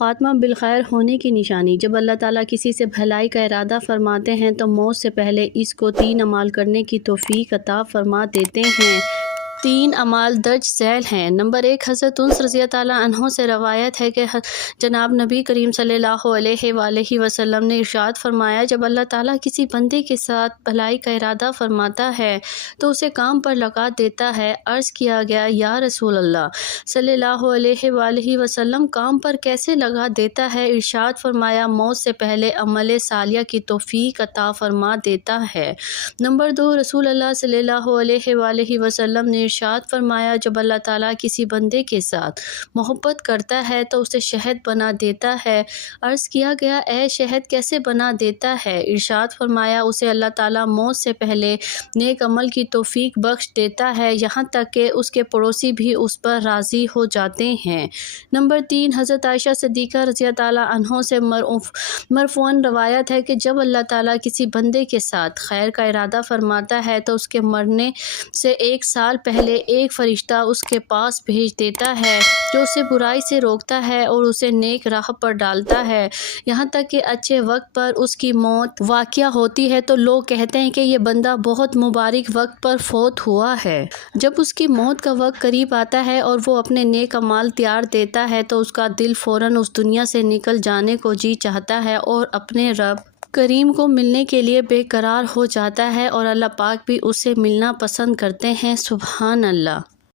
خاتمہ بالخیر ہونے کی نشانی۔ جب اللہ تعالیٰ کسی سے بھلائی کا ارادہ فرماتے ہیں تو موت سے پہلے اس کو 3 اعمال کرنے کی توفیق عطا فرما دیتے ہیں۔ 3 اعمال درج ذیل ہیں۔ نمبر 1، حضرت انس رضی اللہ عنہ سے روایت ہے کہ جناب نبی کریم صلی اللہ علیہ وآلہ وسلم نے ارشاد فرمایا، جب اللہ تعالیٰ کسی بندے کے ساتھ بھلائی کا ارادہ فرماتا ہے تو اسے کام پر لگا دیتا ہے۔ عرض کیا گیا، یا رسول اللہ صلی اللہ علیہ وآلہ وسلم، کام پر کیسے لگا دیتا ہے؟ ارشاد فرمایا، موت سے پہلے عمل صالح کی توفیق عطا فرما دیتا ہے۔ نمبر 2، رسول اللہ صلی اللہ علیہ وآلہ وسلم نے ارشاد فرمایا، جب اللہ تعالیٰ کسی بندے کے ساتھ محبت کرتا ہے تو اسے شہد بنا دیتا ہے۔ عرض کیا گیا، اے شہد کیسے بنا دیتا ہے؟ ارشاد فرمایا، اسے اللہ تعالیٰ موت سے پہلے نیک عمل کی توفیق بخش دیتا ہے، یہاں تک کہ اس کے پڑوسی بھی اس پر راضی ہو جاتے ہیں۔ نمبر 3، حضرت عائشہ صدیقہ رضی اللہ عنہا سے مرفوعاً روایت ہے کہ جب اللہ تعالیٰ کسی بندے کے ساتھ خیر کا ارادہ فرماتا ہے تو اس کے مرنے سے 1 سال پہلے ایک فرشتہ اس کے پاس بھیج دیتا ہے جو اسے برائی سے روکتا ہے اور اسے نیک راہ پر ڈالتا ہے، یہاں تک کہ اچھے وقت پر اس کی موت واقع ہوتی ہے تو لوگ کہتے ہیں کہ یہ بندہ بہت مبارک وقت پر فوت ہوا ہے۔ جب اس کی موت کا وقت قریب آتا ہے اور وہ اپنے نیک اعمال تیار دیتا ہے تو اس کا دل فوراً اس دنیا سے نکل جانے کو جی چاہتا ہے اور اپنے رب کریم کو ملنے کے لیے بے قرار ہو جاتا ہے، اور اللہ پاک بھی اس سے ملنا پسند کرتے ہیں۔ سبحان اللہ۔